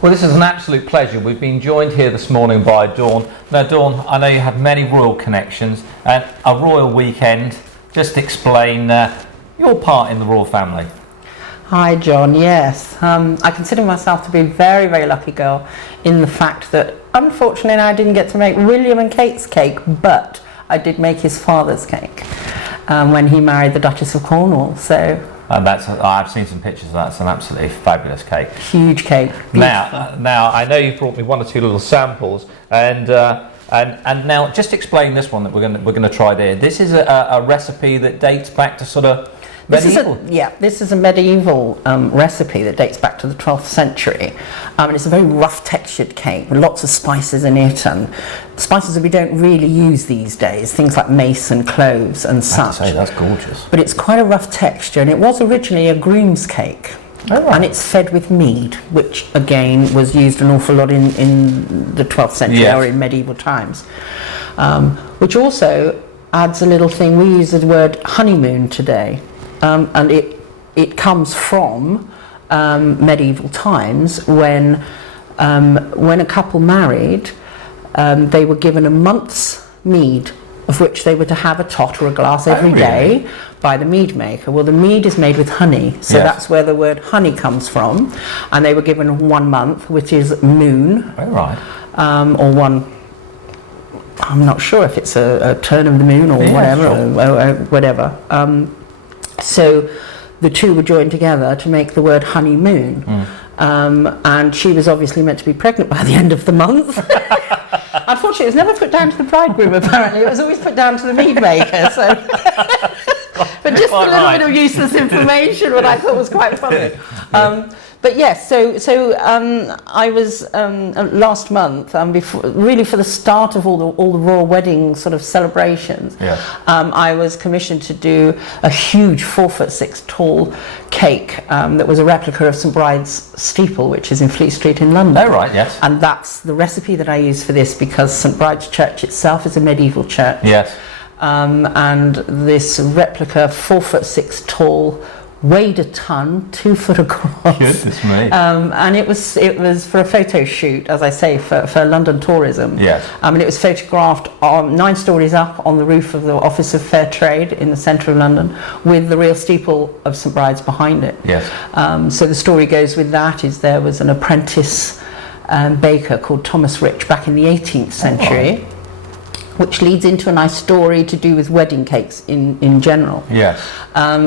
Well, this is an absolute pleasure. We've been joined here this morning by Dawn. Now, Dawn, I know you have many royal connections and a royal weekend. Just explain your part in the royal family. Hi, John. Yes, I consider myself to be a very, very lucky girl in the fact that, unfortunately, I didn't get to make William and Kate's cake, but I did make his father's cake when he married the Duchess of Cornwall. So. And I've seen some pictures of that. It's an absolutely fabulous cake. Huge cake. Now I know you've brought me one or two little samples, and now just explain this one that we're going to try there. This is a recipe that dates back to sort of medieval. This is a medieval recipe that dates back to the 12th century, and it's a very rough textured cake with lots of spices in it, and spices that we don't really use these days, things like mace and cloves and such. I have to say, that's gorgeous. But it's quite a rough texture, and it was originally a groom's cake. Oh, right. And it's fed with mead, which again was used an awful lot in the 12th century or in medieval times, which also adds a little thing. We use the word honeymoon today. And it comes from medieval times when a couple married, they were given a month's mead, of which they were to have a tot or a glass every day by the mead maker. Well, the mead is made with honey, so that's where the word honey comes from, and they were given 1 month, which is moon, or one. I'm not sure if it's a turn of the moon or whatever. So the two were joined together to make the word honeymoon. And she was obviously meant to be pregnant by the end of the month. Unfortunately, it was never put down to the bridegroom, apparently. It was always put down to the mead maker. So. But just a little bit of useless information, what I thought was quite funny. But yes, so I was last month, really for the start of all the royal wedding sort of celebrations. I was commissioned to do a huge 4'6" tall cake that was a replica of St Bride's steeple, which is in Fleet Street in London. Oh right, yes. And that's the recipe that I used for this, because St Bride's Church itself is a medieval church. Yes. And this replica 4'6" tall, weighed a ton, 2 foot across. Goodness me. And it was for a photo shoot, as I say, for London tourism. Yes. And it was photographed 9 stories up on the roof of the Office of Fair Trade in the centre of London, with the real steeple of St Bride's behind it. Yes. So the story goes with that is there was an apprentice baker called Thomas Rich back in the 18th century. Which leads into a nice story to do with wedding cakes in general. Yes.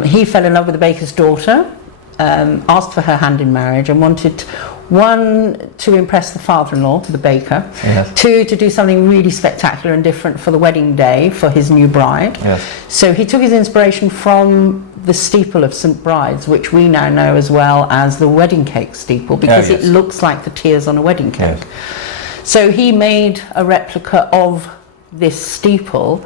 He fell in love with the baker's daughter, asked for her hand in marriage, and wanted, 1, to impress the father-in-law, the baker, 2, to do something really spectacular and different for the wedding day for his new bride. Yes. So he took his inspiration from the steeple of St Bride's, which we now know as well as the wedding cake steeple, because it looks like the tears on a wedding cake. Yes. So he made a replica of this steeple,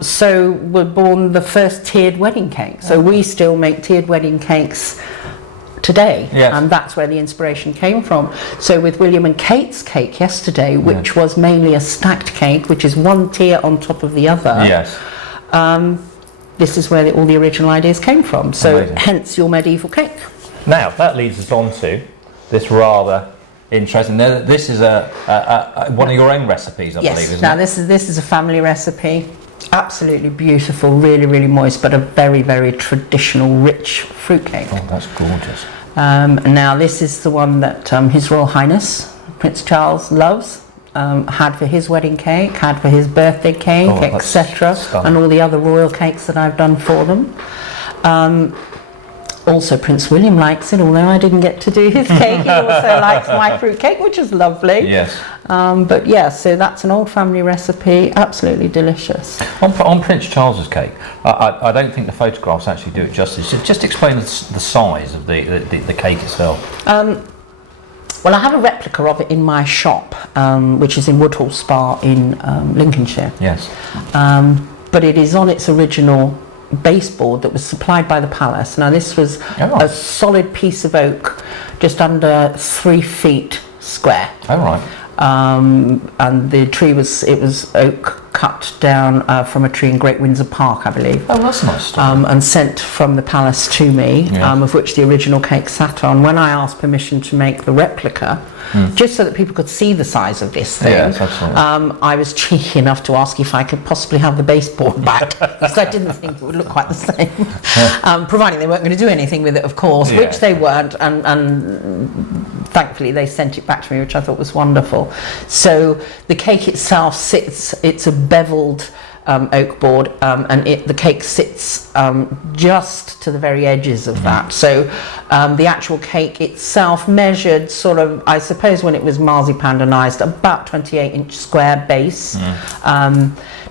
so were born the first tiered wedding cake. So we still make tiered wedding cakes today, and that's where the inspiration came from. So with William and Kate's cake yesterday, which was mainly a stacked cake, which is one tier on top of the other, this is where all the original ideas came from. So hence your medieval cake. Now that leads us on to this rather interesting. Now, this is one of your own recipes, I believe, isn't it? Now this is a family recipe. Absolutely beautiful, really, really moist, but a very, very traditional, rich fruitcake. Oh, that's gorgeous. Now this is the one that His Royal Highness Prince Charles loves. Had for his wedding cake, had for his birthday cake, etc., and all the other royal cakes that I've done for them. Also, Prince William likes it, although I didn't get to do his cake. He also likes my fruit cake, which is lovely. Yes. But yeah, so that's an old family recipe, absolutely delicious. On Prince Charles's cake, I don't think the photographs actually do it justice. Just explain the size of the cake itself. Well, I have a replica of it in my shop, which is in Woodhall Spa in Lincolnshire. Yes. But it is on its original baseboard that was supplied by the palace. Now this was a solid piece of oak, just under 3 feet square. Oh right. And the tree was oak cut down from a tree in Great Windsor Park, I believe. Oh, that's nice. And sent from the palace to me, of which the original cake sat on. When I asked permission to make the replica, just so that people could see the size of this thing, I was cheeky enough to ask if I could possibly have the baseboard back, because I didn't think it would look quite the same, providing they weren't going to do anything with it, of course, which they weren't, and thankfully they sent it back to me, which I thought was wonderful. So the cake itself it's a beveled oak board, and the cake sits just to the very edges of that. So the actual cake itself measured sort of, I suppose when it was marzipanized, about 28-inch square base,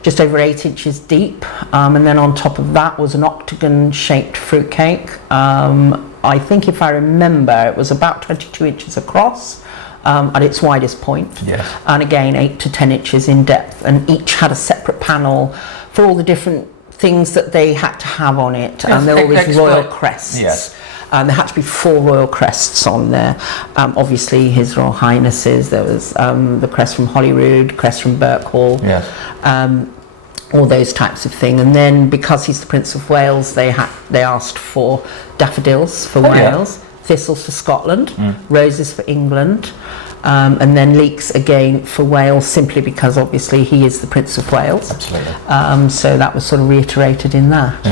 just over 8 inches deep, and then on top of that was an octagon-shaped fruit cake. I think, if I remember, it was about 22 inches across. At its widest point, and again 8 to 10 inches in depth, and each had a separate panel for all the different things that they had to have on it, and there were always royal crests. There had to be 4 royal crests on there. Obviously His Royal Highnesses, there was the crest from Holyrood, crest from Birkhall, all those types of thing. And then because he's the Prince of Wales, they asked for daffodils for Wales, thistles for Scotland, roses for England, and then leeks again for Wales, simply because obviously he is the Prince of Wales. Absolutely. So that was sort of reiterated in that.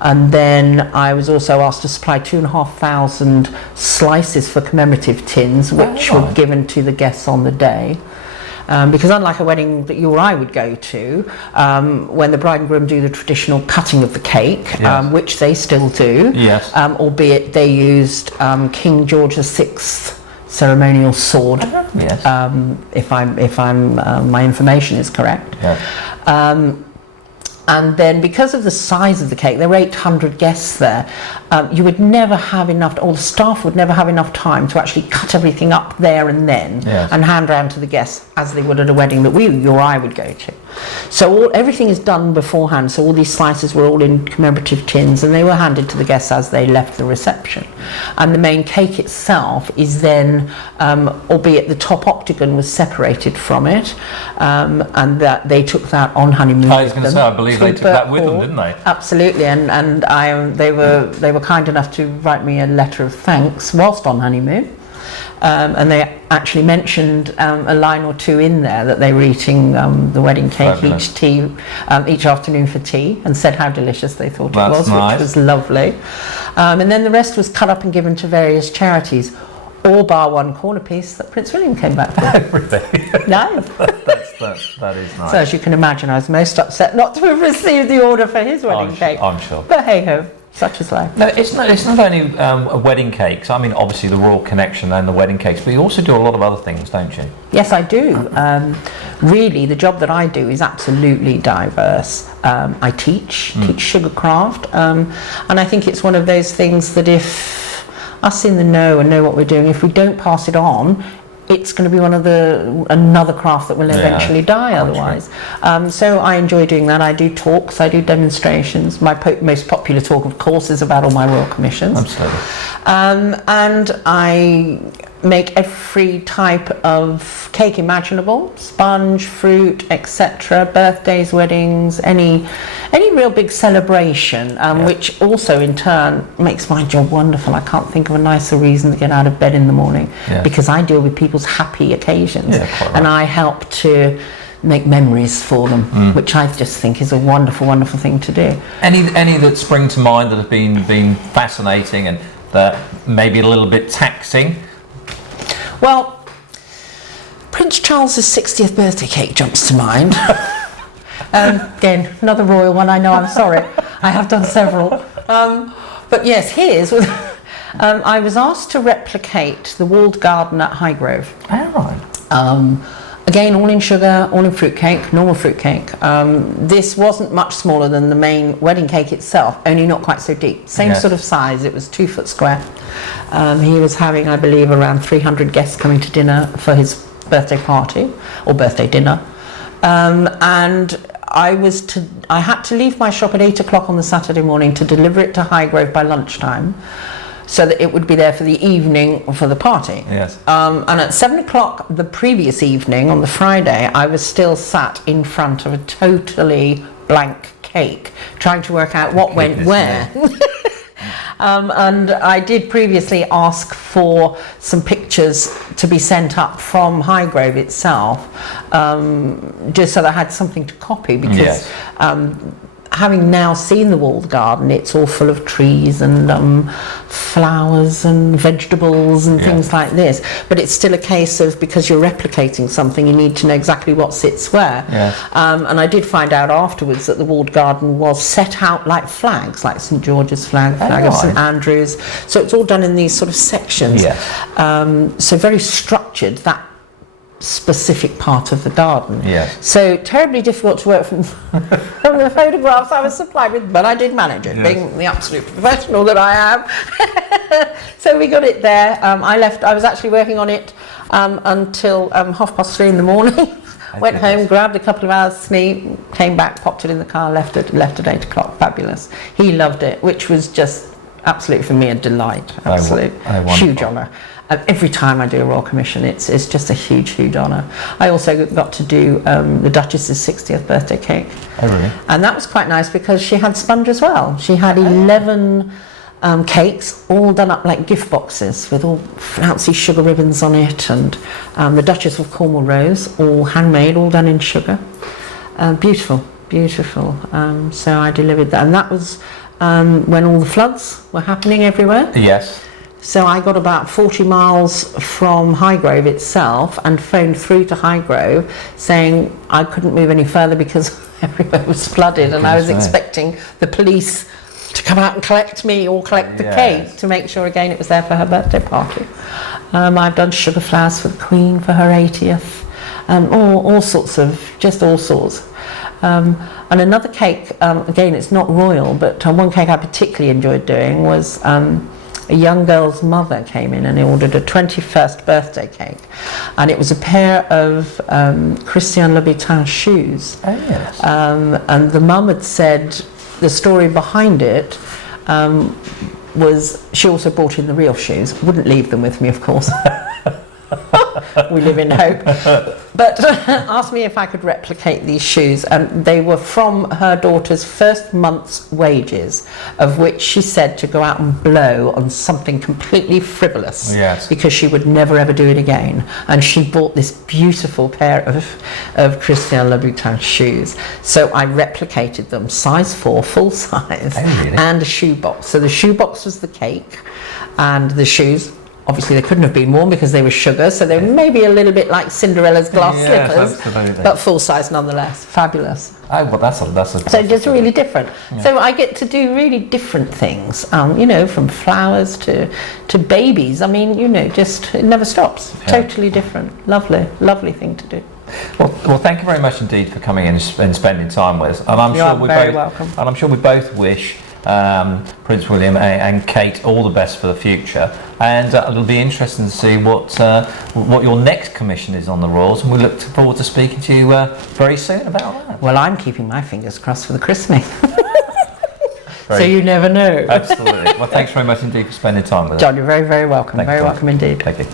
And then I was also asked to supply 2,500 slices for commemorative tins, which were given to the guests on the day. Because unlike a wedding that you or I would go to, when the bride and groom do the traditional cutting of the cake, which they still do, albeit they used King George VI's ceremonial sword, if my information is correct. And then because of the size of the cake, there were 800 guests there, you would never have enough, or the staff would never have enough time to actually cut everything up there and then and hand round to the guests as they would at a wedding that you or I would go to. So everything is done beforehand, so all these slices were all in commemorative tins, and they were handed to the guests as they left the reception. And the main cake itself is then, albeit the top octagon was separated from it, and that they took that on honeymoon. I was going to say, I believe they took that with them, didn't they? Absolutely, and they were kind enough to write me a letter of thanks whilst on honeymoon. And they actually mentioned a line or two in there that they were eating the wedding cake each afternoon for tea, and said how delicious they thought it was, which was lovely. And then the rest was cut up and given to various charities, all bar one corner piece that Prince William came back with. Everything. Nice. That is nice. So as you can imagine, I was most upset not to have received the order for his wedding cake. I'm sure. But hey ho. Such is life. No, it's not only wedding cakes. I mean, obviously the royal connection and the wedding cakes, but you also do a lot of other things, don't you? Yes, I do. Really, the job that I do is absolutely diverse. I teach sugarcraft, and I think it's one of those things that if us in the know and know what we're doing, if we don't pass it on, it's going to be another craft that will eventually die otherwise. So I enjoy doing that. I do talks, I do demonstrations. My most popular talk, of course, is about all my royal commissions. Absolutely. And I make every type of cake imaginable: sponge, fruit, etc., birthdays, weddings, any real big celebration, which also in turn makes my job wonderful. I can't think of a nicer reason to get out of bed in the morning, because I deal with people's happy occasions, and I help to make memories for them, which I just think is a wonderful, wonderful thing to do. Any that spring to mind that have been fascinating and that maybe a little bit taxing? Well, Prince Charles's 60th birthday cake jumps to mind. Again, another royal one. I know, I'm sorry. I have done several. But yes, his was... I was asked to replicate the walled garden at Highgrove. Again, all in sugar, all in fruitcake, normal fruitcake. This wasn't much smaller than the main wedding cake itself, only not quite so deep. Same sort of size, it was 2 foot square. He was having, I believe, around 300 guests coming to dinner for his birthday party, or birthday dinner. And I had to leave my shop at 8 o'clock on the Saturday morning to deliver it to Highgrove by lunchtime. so that it would be there for the evening for the party. Yes. And at 7 o'clock the previous evening, on the Friday, I was still sat in front of a totally blank cake, trying to work out what went where. And I did previously ask for some pictures to be sent up from Highgrove itself, just so that I had something to copy, because having now seen the walled garden, it's all full of trees and flowers and vegetables and things like this. But it's still a case of, because you're replicating something, you need to know exactly what sits where. And I did find out afterwards that the walled garden was set out like flags, like St George's flag, flag of St Andrews. So it's all done in these sort of sections. So very structured, that specific part of the garden. So terribly difficult to work from the photographs I was supplied with, but I did manage it, being the absolute professional that I am. So we got it there. I was actually working on it until 3:30 in the morning. Went home, grabbed a couple of hours sleep, came back, popped it in the car, left at 8 o'clock. Fabulous. He loved it, which was just absolutely for me a delight. Absolute huge honour. Every time I do a Royal Commission, it's just a huge honour. I also got to do the Duchess's 60th birthday cake. Oh, really? And that was quite nice, because she had sponge as well. She had 11 cakes, all done up like gift boxes with all fancy sugar ribbons on it, and the Duchess of Cornwall Rose, all handmade, all done in sugar. Beautiful. So I delivered that, and that was when all the floods were happening everywhere. So I got about 40 miles from Highgrove itself and phoned through to Highgrove saying I couldn't move any further because everywhere was flooded, and I was expecting the police to come out and collect me or collect the cake to make sure again it was there for her birthday party. I've done sugar flowers for the Queen for her 80th, all sorts. And another cake, again it's not royal, but one cake I particularly enjoyed doing was a young girl's mother came in and ordered a 21st birthday cake, and it was a pair of Christian Louboutin shoes. And the mum had said the story behind it was she also brought in the real shoes, wouldn't leave them with me of course. We live in hope. But asked me if I could replicate these shoes, and they were from her daughter's first month's wages, of which she said to go out and blow on something completely frivolous, because she would never ever do it again. And she bought this beautiful pair of Christian Louboutin shoes. So I replicated them, size 4, full size, and a shoebox. So the shoebox was the cake, and the shoes, obviously they couldn't have been worn because they were sugar, so they were maybe a little bit like Cinderella's glass slippers, but full size nonetheless. Fabulous. Oh, well, that's so just really different. So I get to do really different things, from flowers to babies. I mean, just it never stops. Totally different. Lovely thing to do. Well, thank you very much indeed for coming in and spending time with us. And I'm sure we both wish Prince William and Kate all the best for the future, and it'll be interesting to see what your next commission is on the Royals, and we look forward to speaking to you very soon about that. Well, I'm keeping my fingers crossed for the christening. So you never know. Absolutely. Well, thanks very much indeed for spending time with us. John, you're very, very welcome. Very welcome indeed. Thank you.